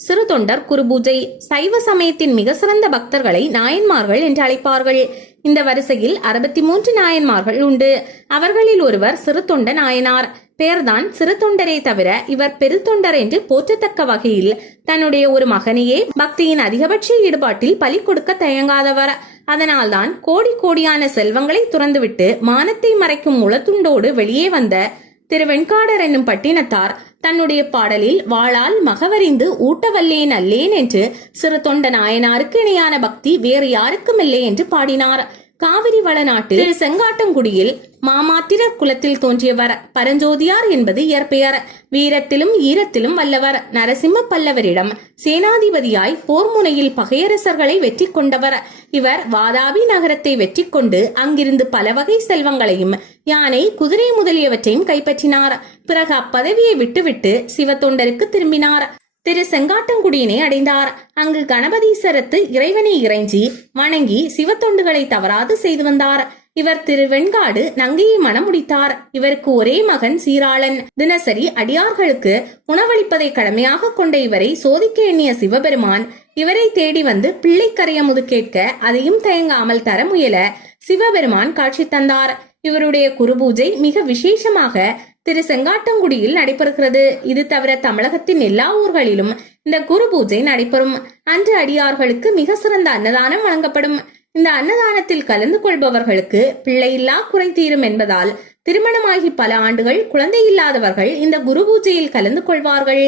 சிறு தொண்டர் குருபூஜை. சைவ சமயத்தின் மிக சிறந்த பக்தர்களை நாயன்மார்கள் என்று அழைப்பார்கள். இந்த வரிசையில் 63 நாயன்மார்கள் உண்டு. அவர்களில் ஒருவர் சிறு தொண்ட நாயனார். பெயர்தான் சிறு தொண்டரே தவிர இவர் பெருத்தொண்டர் என்று போற்றத்தக்க வகையில் தன்னுடைய ஒரு மகனையே பக்தியின் அதிகபட்ச ஈடுபாட்டில் பலி கொடுக்க தயங்காதவர். அதனால்தான் கோடி கோடியான செல்வங்களை துறந்துவிட்டு மானத்தை மறைக்கும் முளத்துண்டோடு வெளியே வந்த திரு வெண்காடர் என்னும் பட்டினத்தார் தன்னுடைய பாடலில் வாளால் மகவறிந்து ஊட்டவல்லேன் அல்லேன் என்று சிறு தொண்ட நாயனாருக்கு இணையான பக்தி வேறு யாருக்கும் இல்லை என்று பாடினார். காவிரி வளநாட்டில் திரு செங்காட்டங்குடியில் மாமாத்திரர் குலத்தில் தோன்றியவர். பரஞ்சோதியார் என்பது இயற்பெயர். வீரத்திலும் ஈரத்திலும் வல்லவர். நரசிம்ம பல்லவரிடம் சேனாதிபதியாய் போர் முனையில் பகையரசர்களை வெற்றி கொண்டவர். இவர் வாதாபி நகரத்தை வெற்றி கொண்டு அங்கிருந்து பல வகை செல்வங்களையும் யானை குதிரை முதலியவற்றையும் கைப்பற்றினார். பிறகு அப்பதவியை விட்டுவிட்டு சிவத்தொண்டருக்கு திரும்பினார். திரு செங்காட்டங்குடியினை அடைந்தார். அங்கு கணபதீஸ்வரத்து இறைவனை இறைஞ்சி வணங்கி சிவத்தொண்டுகளை தவறாது செய்து வந்தார். இவர் திரு வெண்காடு நங்கையை மணமுடித்தார். இவருக்கு ஒரே மகன் சீராளன். தினசரி அடியார்களுக்கு உணவளிப்பதை கடமையாக கொண்ட இவரை சோதிக்க எண்ணிய சிவபெருமான் இவரை தேடி வந்து பிள்ளை கரையமுது கேட்க அதையும் தயங்காமல் தர முயல சிவபெருமான் காட்சி தந்தார். இவருடைய குருபூஜை மிக விசேஷமாக திரு செங்காட்டங்குடியில் நடைபெறுகிறது. இது தவிர தமிழகத்தின் எல்லா ஊர்களிலும் இந்த குரு பூஜை நடைபெறும். அன்று அடியார்களுக்கு மிக சிறந்த அன்னதானம் வழங்கப்படும். இந்த அன்னதானத்தில் கலந்து கொள்பவர்களுக்கு பிள்ளையில்லா குறை தீரும் என்பதால் திருமணமாகி பல ஆண்டுகள் குழந்தை இல்லாதவர்கள் இந்த குரு பூஜையில் கலந்து கொள்வார்கள்.